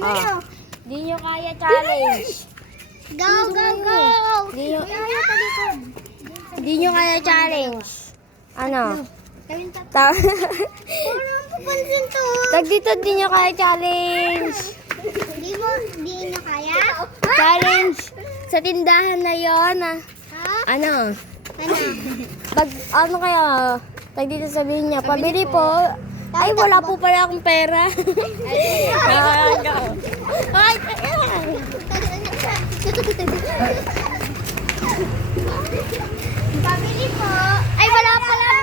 Ah. Di nyo kaya challenge. Go, go, go! Di nyo, di nyo kaya challenge. Ano? Puro papansin to. Tag dito, di nyo kaya challenge. Di nyo kaya? Challenge. Sa tindahan na yon. Ha? Ano? Ano? Pag, ano kaya? Tag dito sabihin niya, pabili po. Ay, wala po pala akong pera. Ay, Pabili po. Ay, wala akong pera.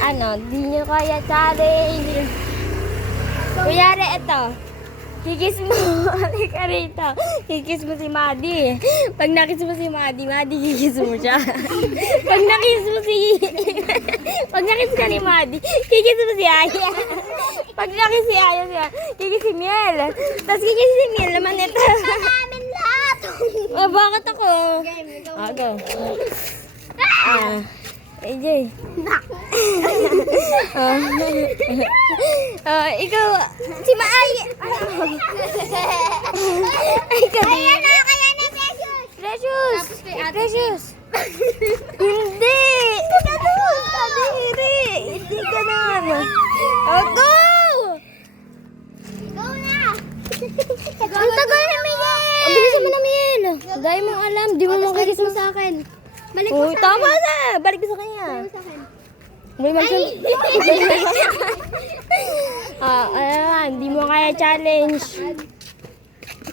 Ano, di nyo kaya challenge. Kunyari, ito. Kikis mo. Halika rito. Kikis mo si Maddie. Pag nakis mo si Maddie, kikis mo siya. Pag nakis mo si... Pag nakis ka ni Maddie, kikis mo si Aya. Pag nakis si Aya, kikis si Miel. Tapos kikis si Miel naman ito. Namin lahat. Bakit ako? Go. AJ. Ikaw, si Maay. Kaya na, Precious. Precious. Precious. Hindi. Kadiri. Hindi ganun. Go! Go na. Ang tagal na, Miel. Ang bilis mo na, Miel. Dahil mong alam, di mo makikis mo sa akin. Balik mo Uy, sa tama na. Balik ko sa kanya. May hindi mo kaya challenge.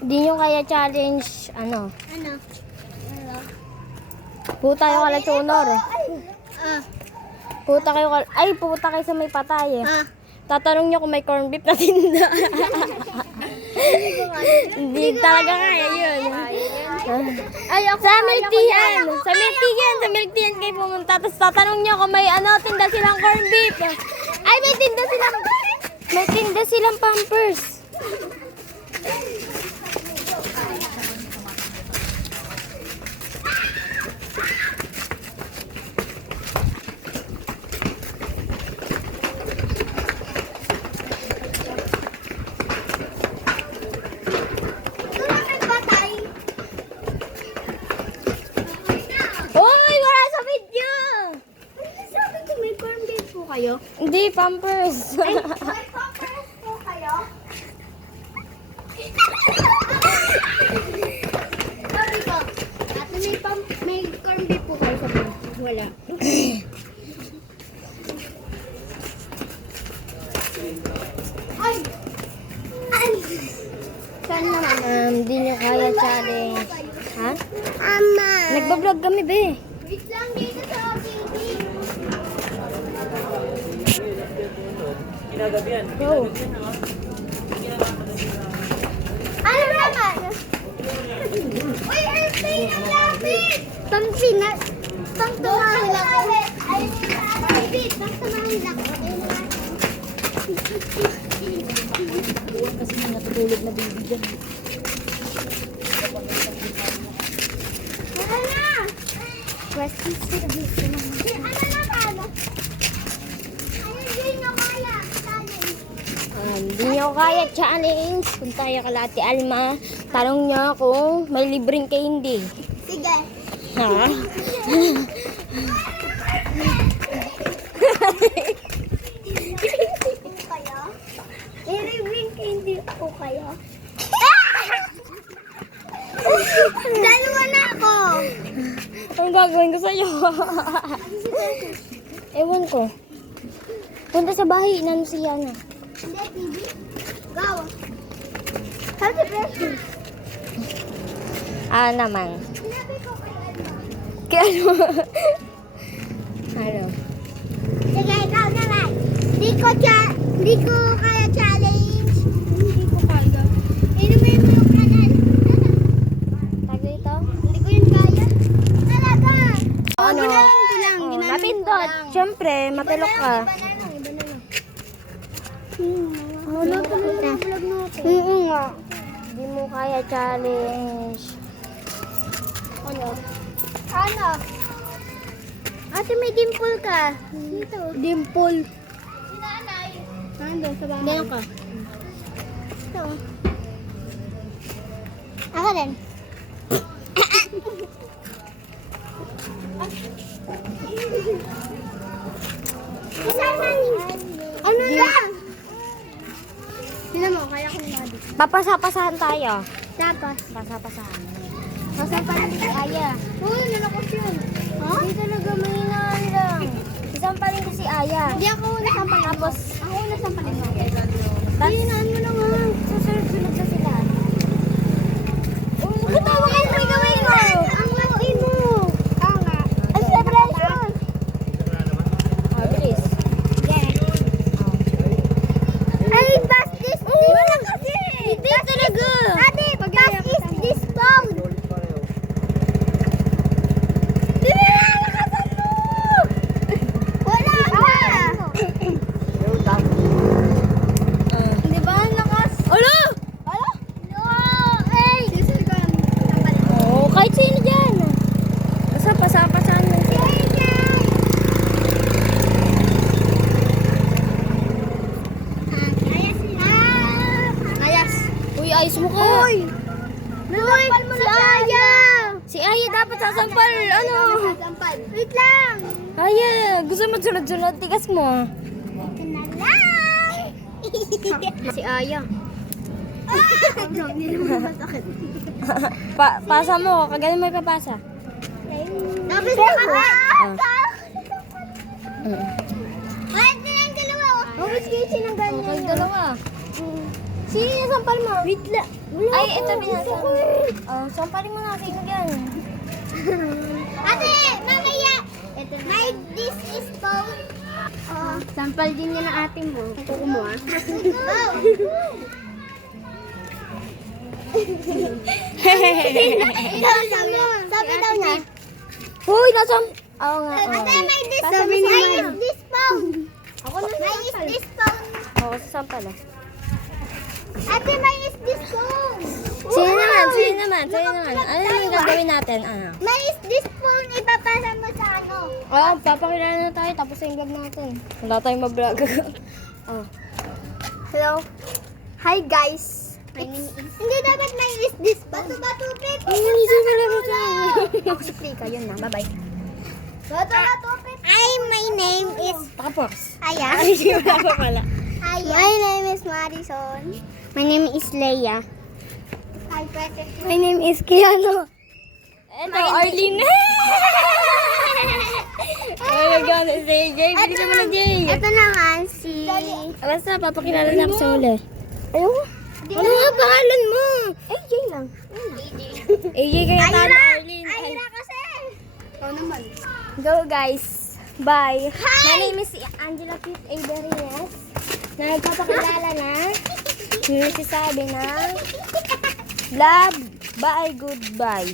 Hindi nyo kaya challenge. Ano? Ano? Puta kayo kala tunor. Ah. Puta kayo puta kayo sa may patay. Ah. Tatanong nyo kung may corn beef na tinda. Hindi talaga kaya yun. Sa milk teahan. Sa milk teahan kayo pumunta. Tapos tatanong nyo kung may tinda silang corn beef. Ay, may tinda silang Pampers. Hoy, wala sa video. Sabi ko may corn beef po kayo. Hindi, Pampers. May pampers po kayo. Sabi ko, ate may corn beef po kayo sa bahay. Wala. Ay! Ay! Saan naman? Hindi nyo kaya challenge. Ha? Ama! Nagbablog kami, be. Wait lang dito sa TV. Go. Ano naman? Uy, airplane ang lapit! Pampinas. Pangtumahan lang. Ay, lapit. Pangtumahan lang. Kasi may natutulog na baby dyan. Ano na? Questions to the history. Ano naman? Hindi nyo kaya. Hindi nyo kaya challenge. Kung tayo kala Ate Alma, tanong nyo kung may libreng candy. Sige. Ha? Kayo? I-ring candy po kayo? Dalawa na ako. Anong gagawin ko sa'yo? Ewan ko. Punta sa bahay, inano si Yana. Hindi, TV. Go. Happy birthday. Naman. Sinabi ko kayo ano. Kaya ano? Ano? Sige, ikaw naman. Hindi ko kaya challenge. Hindi ko kaya. Inumin mo yung kanan. Tago ito? Hindi ko yun kaya. Talaga. Ano? Ginanon ko lang. Napindot. Siyempre, matulog ka. Wala pa na yung vlog natin. Oo nga. Hindi mo kaya kaya challenge. Ano? Ano? Ate, may dimple ka. Dito. Dimple. Nanay. Nandun sa bahay. Meron ka. Ito. Ako din. Ano lang? Sino mo? Kaya ko na dito. Papasapasahan tayo. Tapos. Pasapasahan. Masampalan si Aya. Uy, nalakos yun. Ha? Hindi talaga mahinaan lang. Isampalin ko si Aya. Hindi ako nasampalan. Tapos, Ako nasampalan mo. hinaan mo na nga. Susunod-sunod na sila. Katawa kayo may gawin mo. Ang laki mo. Oo nga. Ang celebration. Bilis. Ay, pass this. Wala kasi. Hindi talaga. Ate, pass is this phone. Wala ka. Di ba ang lakas? Alo! Ano? No. Ay. Oo, kahit sino dyan. Basta pasapasahan mo. Ayas. Uy, ayos mo ka. Nasampal mo na si Aya. Si Aya dapat sasampal. Ano? Wait lang. Aya, gusto mo sunod-sunod. Tigas mo. Ito na lang. Si Aya. Hindi naman masakit. Pasa mo. Kagaling mo ipapasa. Tapos na kami. Wait na lang dalawa. Tapos kayo sinanggal niya. Okay, dalawa. Sino yung sampal mo? Wait lang. Ay, ito binasam. Sampalin mo na. Sino yan? Ate, mamaya. May this is phone. Sampal din niya ng ate mo. Kuko mo ah. Sabi daw niya. Uy, nasam... Oo nga. Ate, may this Sabi ni may Mama. is this phone. Ako na May is this phone. Oo, sasampal ah. Ate, may is this phone. Sino naman? Sino naman? Sino naman? Ano yung gagawin natin? Ano? May is this phone. Ipapasa mo sa ano. Oo, papakilala na tayo. Tapos yung vlog natin. Wala tayong mag-vlog. Oh. Hello. Hi guys. My name is... Hindi dapat may is this phone. Bato-bato, Pip. Hindi siya laro sa... Ako si Prika. Yun na. Bye-bye. Bato-bato, Pip. My name is... Tapos. Aya. Ay, wala pa pala. Aya. My name is Madison. My name is Leia. Hi, Patrick. My name is Kiano. Ito, Arlene. Oh my God, si Jay. Bilisan mo na, Jay. Ito naman si... Basta, papakilala na ako sa uli. Ayoko. Ano nga pangalan mo? AJ lang. AJ kaya talo, Arlene. Ayra kasi. Ikaw naman. Go, guys. Bye. Hi! My name is Angela Pete Aderines. Nagpapakilala na. Nagsasabi na love, bye, goodbye.